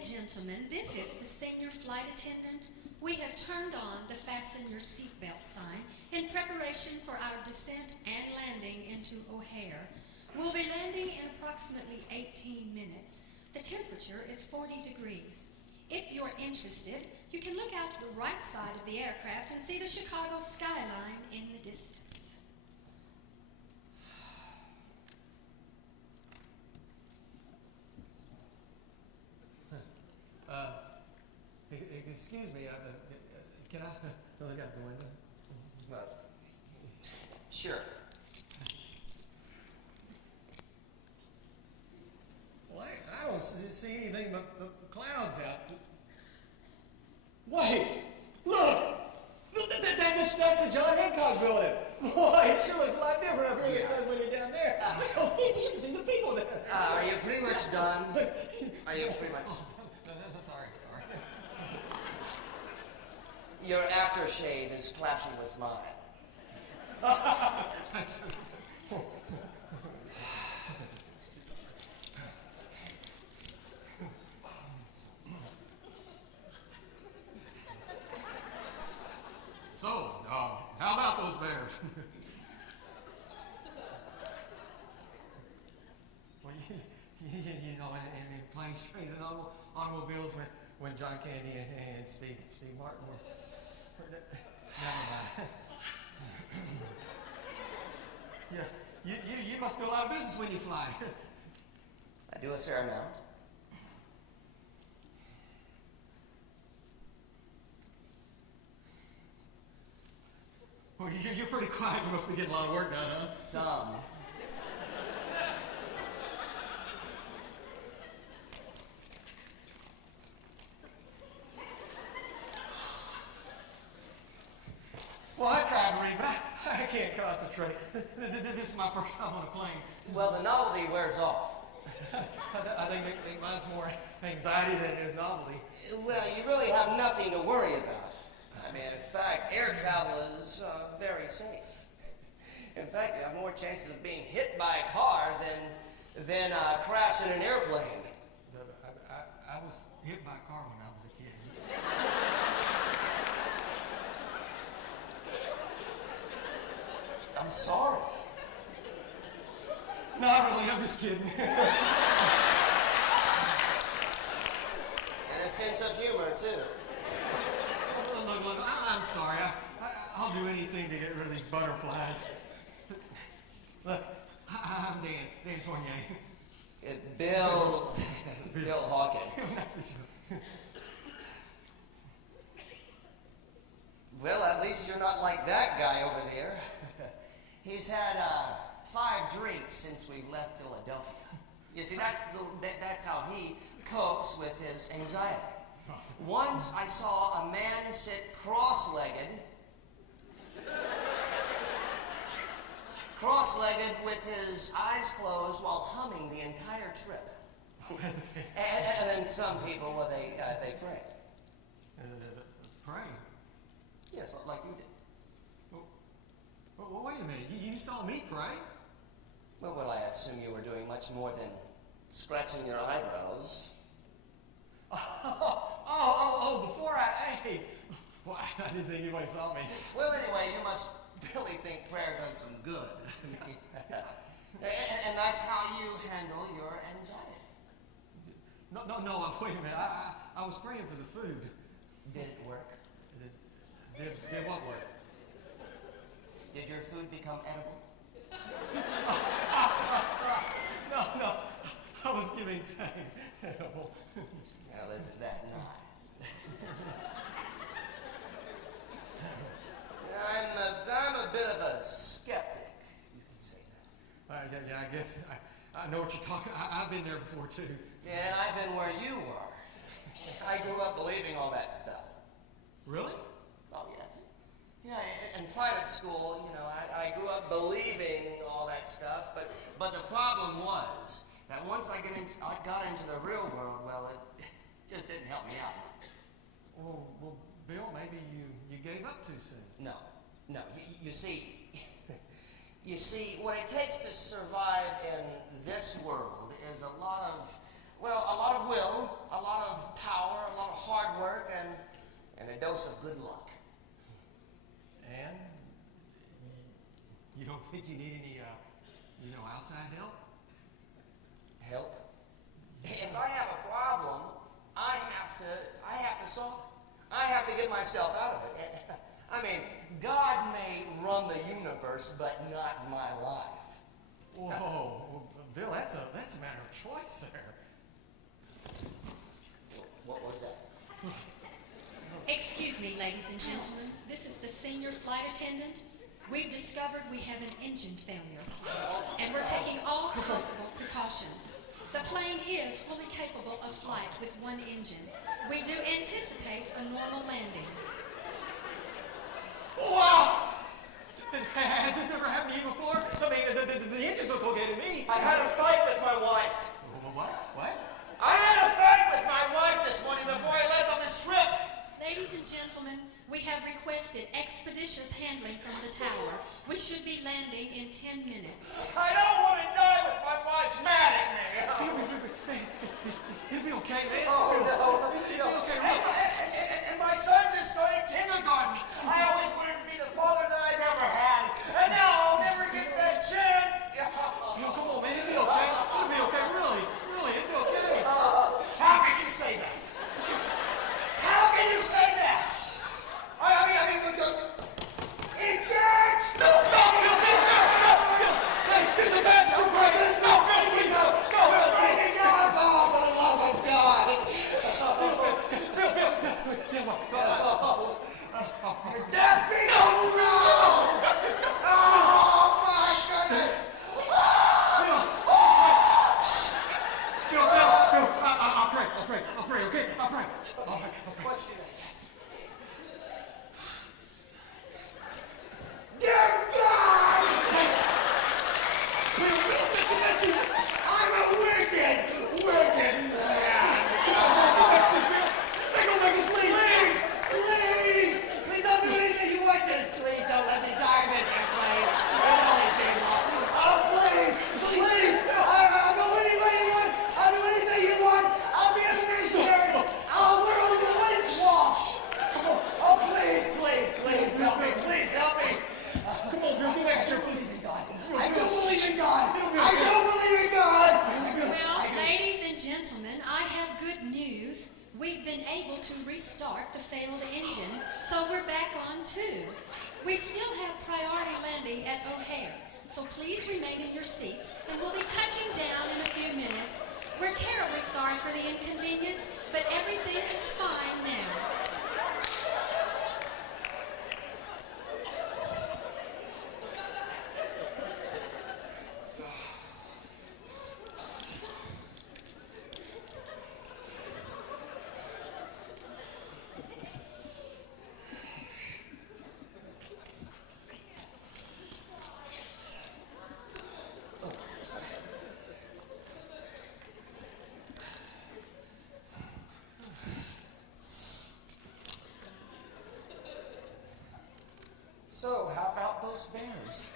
Gentlemen, this is the senior flight attendant. We have turned on the fasten your seatbelt sign in preparation for our descent and landing into O'Hare. We'll be landing in approximately 18 minutes. The temperature is 40 degrees. If you're interested, you can look out to the right side of the aircraft and see the Chicago skyline in the distance. Excuse me, can I look out the window? Sure. Well, I don't see anything but clouds out. Wait! Look! That's the John Hancock building. Boy, it sure looks a lot different up here than it does when you're down there. You can see the people there. Are you pretty much done? Are you pretty much... Sorry. Your aftershave is clashing with mine. So, how about those bears? Well, you know, in planes, trains, and automobiles, when John Kennedy and Steve Martin were... Never mind. Yeah, you must do a lot of business when you fly. I do a fair amount. Well, you're pretty quiet. You must be getting a lot of work done, huh? Some. Well, I tried to read, but I can't concentrate. This is my first time on a plane. Well, the novelty wears off. I think mine's more anxiety than it is novelty. Well, you really have nothing to worry about. I mean, in fact, air travel is very safe. In fact, you have more chances of being hit by a car than crashing an airplane. I was hit by a car when I was a kid. I'm sorry. Not really, I'm just kidding. And a sense of humor, too. Look, I'm sorry. I'll do anything to get rid of these butterflies. Look, I'm Dan Fournier. Bill Hawkins. Well, at least you're not like that guy over there. He's had 5 drinks since we left Philadelphia. You see, that's how he copes with his anxiety. Once I saw a man sit cross-legged with his eyes closed while humming the entire trip. and then some people, well, they pray. Pray? Yes, like you did. Well, wait a minute. You saw me pray? Well, I assume you were doing much more than scratching your eyebrows. Before I ate. Well, I didn't think anybody saw me. Well, anyway, you must really think prayer does some good. and that's how you handle your anxiety. No, wait a minute. I was praying for the food. Did it work? Did what work? Did your food become edible? No. I was giving thanks. Edible. Well, isn't that nice? I'm a bit of a skeptic, you can say that. Yeah, I guess I know what you're talking. I've been there before too. Yeah, and I've been where you were. I grew up believing all that stuff. Really? Oh, yes. Yeah, in private school, you know, I grew up believing all that stuff, but the problem was that once I got into the real world, well, it just didn't help me out much. Well, Bill, maybe you gave up too soon. No. You see, what it takes to survive in this world is a lot Well, a lot of will, a lot of power, a lot of hard work, and a dose of good luck. And you don't think you need any, outside help? Help? If I have a problem, I have to solve it. I have to get myself out of it. I mean, God may run the universe, but not my life. Whoa, well, Bill, that's a matter of choice there. What was that? Excuse me, ladies and gentlemen. This is the senior flight attendant. We've discovered we have an engine failure, and we're taking all possible precautions. The plane is fully capable of flight with one engine. We do anticipate a normal landing. Wow! Has this ever happened to you before? I mean, the engines look okay to me. I had a fight with my wife. What? I had a fight with my wife this morning before I left on this trip. Ladies and gentlemen, we have requested expeditious handling from the tower. We should be landing in 10 minutes. I don't want to die with my wife mad at me. It'll be okay, man. Oh, no. It'll be okay, man. And my son just started kindergarten. I always wanted to be the father that I never had. And now I'll never get that chance. Come on, man. It'll be okay. It'll be okay. Really, it'll be okay. How can you say that? How can you say that? I mean, eject! No! Hey, it's a bad No, there's no breaking up! No. We're breaking up! Oh, for the love of God! Bill. Death be no! Oh, my goodness! Bill, I'll pray, okay? I'll pray. What's your name? Dear God! I'm a wicked man! They're gonna make us leave. Please don't do anything you want. Just please don't let me die in this airplane. Oh, please! I'll go anywhere you want. I'll do anything you want. I'll be a missionary. I'll wear a whitewash. Oh, please help me. Please help me. Come on, Bill, go back here, please. I do believe in God. I do believe in God. Well, ladies and gentlemen, I have good news. We've been able to restart the failed engine, so we're back on too. We still have priority landing at O'Hare, so please remain in your seats, and we'll be touching down in a few minutes. We're terribly sorry for the inconvenience, but everything is fine now. So, how about those bears?